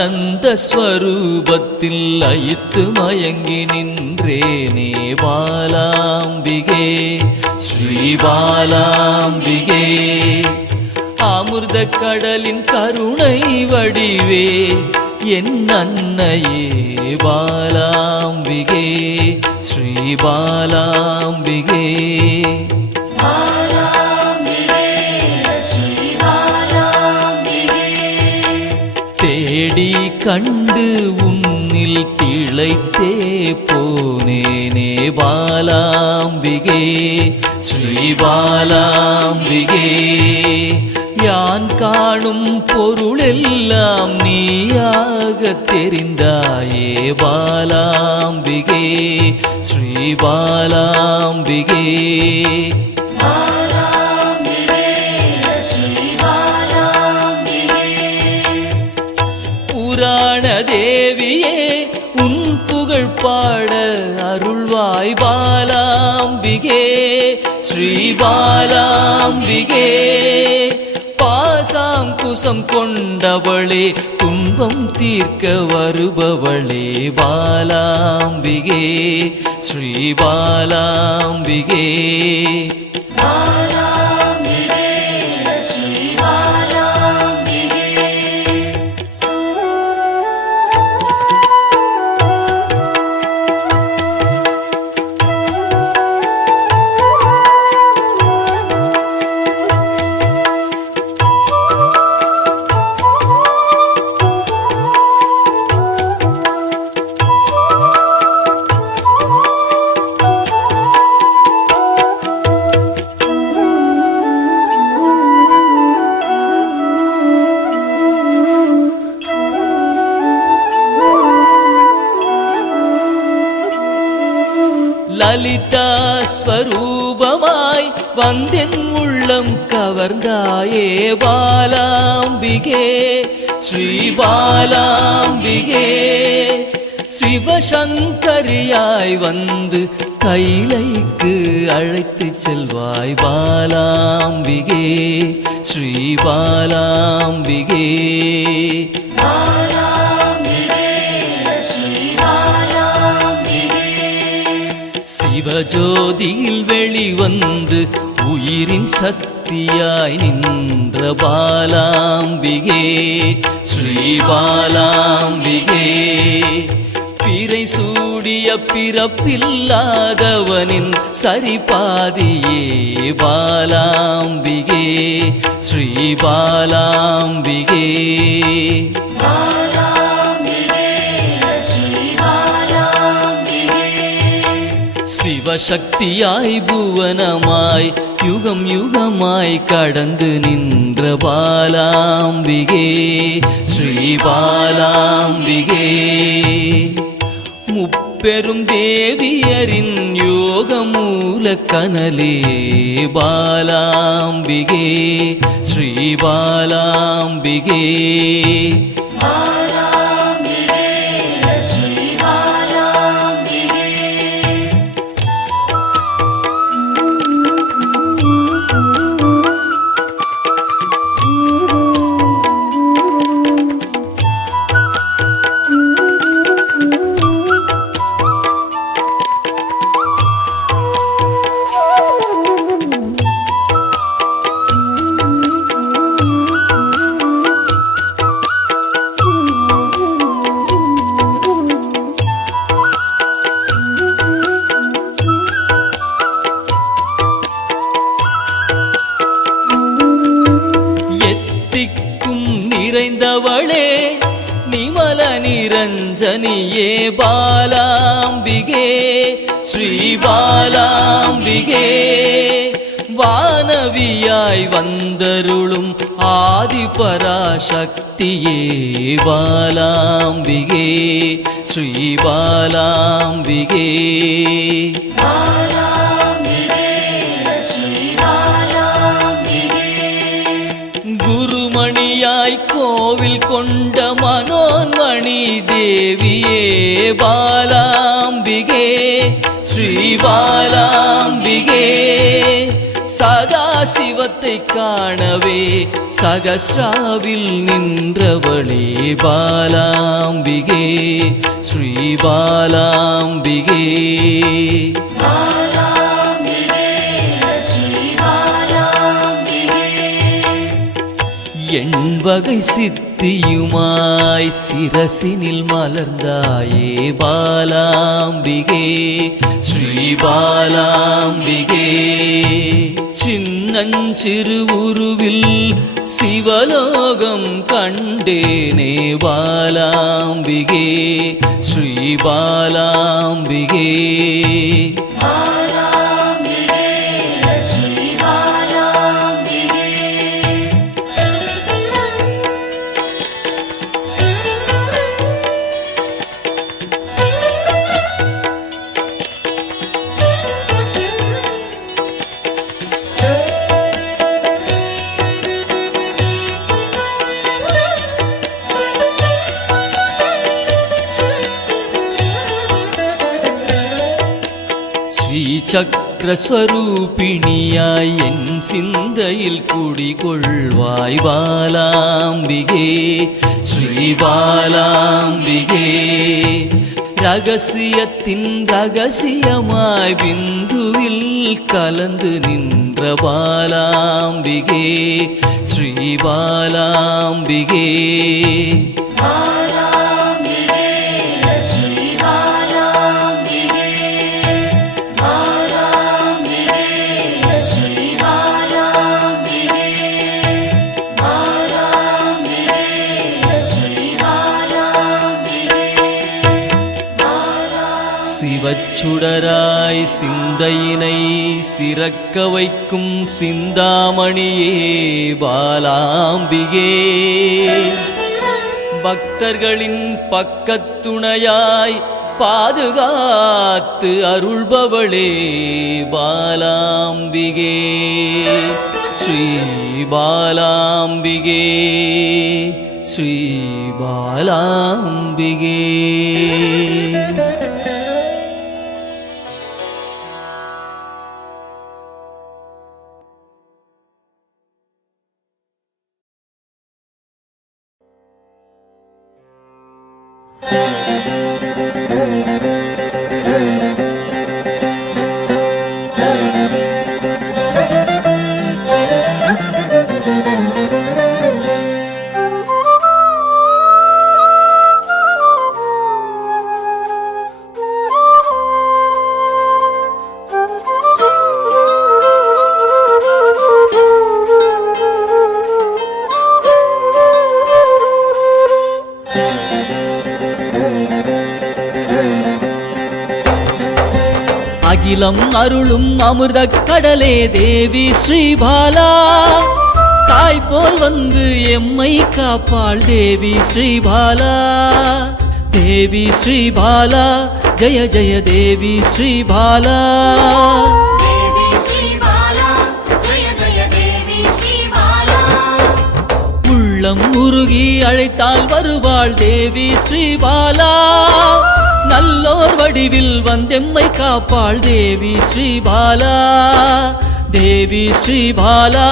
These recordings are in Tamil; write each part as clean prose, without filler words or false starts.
ஆனந்த ஸ்வரூபத்தில் லயித்து மயங்கி நின்றேனே பாலாம்பிகே ஸ்ரீ பாலாம்பிகே. அமிர்த கடலின் கருணை வடிவே என் அன்னையே பாலாம்பிகே ஸ்ரீ பாலாம்பிகே. தேடி கண்டு உன்னில் திளைத்தே போனேனே பாலாம்பிகே ஸ்ரீ பாலாம்பிகே. யான் காணும் பொருளெல்லாம் நீயாக தெரிந்தாயே பாலாம்பிகே ஸ்ரீ பாலாம்பிகே. புராண தேவியே உன் புகழ் பாட அருள்வாய் பாலாம்பிகே ஸ்ரீ பாலாம்பிகே. பாசாங்குசம் கொண்டவளே துன்பம் தீர்க்க வருபவளே பாலாம்பிகே ஸ்ரீ பாலாம்பிகே. லலிதா ஸ்வரூபமாய் வந்தென் உள்ளம் கவர்ந்தாயே பாலாம்பிகே ஸ்ரீ பாலாம்பிகே. சிவசங்கரியாய் வந்து கைலைக்கு அழைத்து செல்வாய் பாலாம்பிகே ஸ்ரீ பாலாம்பிகே. சிவஜோதியில் வெளிவந்து உயிரின் சக்தியாய் நின்ற பாலாம்பிகே ஸ்ரீ பாலாம்பிகே. பிறை சூடிய பிறப்பில்லாதவனின் சரிபாதியே பாலாம்பிகே ஸ்ரீ பாலாம்பிகே. சிவசக்தியாய் புவனமாய் யுகம் யுகமாய் கடந்து நின்ற பாலாம்பிகே ஸ்ரீ பாலாம்பிகே. முப்பெரும் தேவியரின் யோக மூல கனலே பாலாம்பிகே ஸ்ரீ பாலாம்பிகே. நிறைந்தவளே நிமல நிரஞ்சனியே பாலாம்பிகே ஸ்ரீ பாலாம்பிகே. வானவியாய் வந்தருளும் ஆதிபராசக்தியே பாலாம்பிகே ஸ்ரீ பாலாம்பிகே. குருமணியாய் கோவில் கொண்ட மனோன்மணி தேவியே பாலாம்பிகே ஸ்ரீ பாலாம்பிகே. சதா சிவத்தை காணவே சகஸ்ராவில் நின்றவளே பாலாம்பிகே ஸ்ரீ பாலாம்பிகே. எண்வகை சித்தியுமாய் சிரசினில் மலர்ந்தாயே பாலாம்பிகே ஸ்ரீ பாலாம்பிகே. சின்னஞ்சிறு உருவில் சிவலோகம் கண்டேனே பாலாம்பிகே ஸ்ரீ பாலாம்பிகே. சக்கரஸ்வரூபிணியாய் என் சிந்தையில் குடிகொள்வாய் பாலாம்பிகே ஸ்ரீ பாலாம்பிகே. ரகசியத்தின் ரகசியமாய் பிந்துவில் கலந்து நின்ற பாலாம்பிகே ஸ்ரீ பாலாம்பிகே. சிவச்சுடராய் சிந்தையினை சிறக்க வைக்கும் சிந்தாமணியே பாலாம்பிகே. பக்தர்களின் பக்கத்துணையாய் பாதுகாத்து அருள்பவளே பாலாம்பிகே ஸ்ரீ பாலாம்பிகே ஸ்ரீ பாலாம்பிகே. அகிலம் அருளும் அமிர்த கடலே தேவி ஸ்ரீபாலா. தாய் போல் வந்து எம்மை காப்பாள் தேவி ஸ்ரீபாலா. தேவி ஸ்ரீபாலா ஜய ஜய தேவி ஸ்ரீபாலா. உள்ளம் உருகி அழைத்தால் வருவாள் தேவி ஸ்ரீபாலா. நல்லோர் வடிவில் வந்தெம்மை காப்பாள் தேவி ஸ்ரீபாலா. தேவி ஸ்ரீபாலா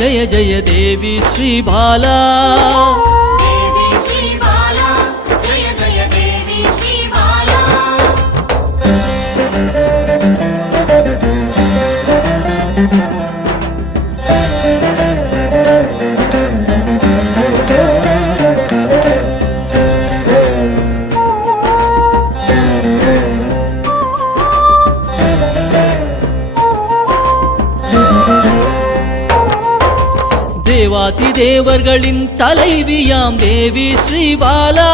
ஜய ஜய தேவி ஸ்ரீபாலா. தேவாதி தேவர்களின் தலைவியாம் தேவி ஸ்ரீபாலா.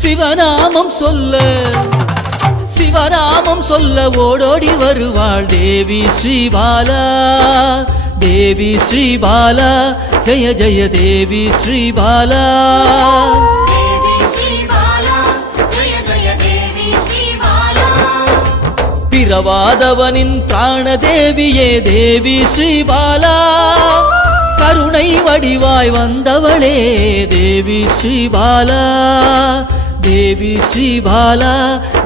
சிவநாமம் சொல்ல ஓடோடி வருவாள் தேவி ஸ்ரீபாலா. தேவி ஸ்ரீபாலா ஜய ஜய தேவி ஸ்ரீபாலா. பிறவாதவனின் பிராணதேவியே தேவி ஸ்ரீபாலா. கருணை வடிவாய் வந்தவளே தேவி ஸ்ரீபாலா. தேவி ஸ்ரீபாலா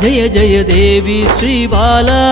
ஜய ஜய தேவி ஸ்ரீபாலா.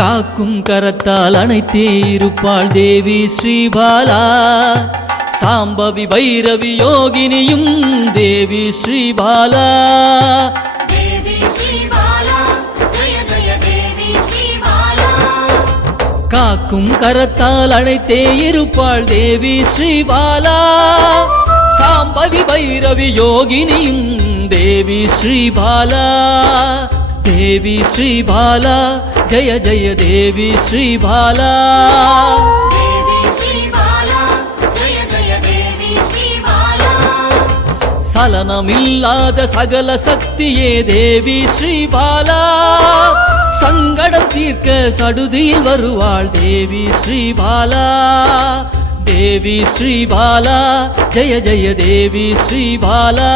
காக்கும் கரத்தால் அணைத்தே இருப்பாள் தேவி ஸ்ரீபாலா சாம்பவி பைரவி யோகினியும் தேவி ஸ்ரீபாலா தேவி ஸ்ரீபாலா ஜெய ஜெய தேவி ஸ்ரீபாலா காக்கும் கரத்தால் அணைத்தே இருப்பாள் தேவி ஸ்ரீபாலா சாம்பவி பைரவி யோகினியும் தேவி ஸ்ரீபாலா தேவி ஸ்ரீபாலா ஜெய ஜெய தேவி ஸ்ரீபாலா தேவி ஸ்ரீபாலா ஜெய ஜெய தேவி ஸ்ரீபாலா சலனமில்லாத சகல சக்தியே தேவி ஸ்ரீபாலா சங்கடம் தீர்க்க சடுதியில் வருவாள் தேவி ஸ்ரீபாலா தேவி ஸ்ரீபாலா ஜெய ஜெய தேவி ஸ்ரீபாலா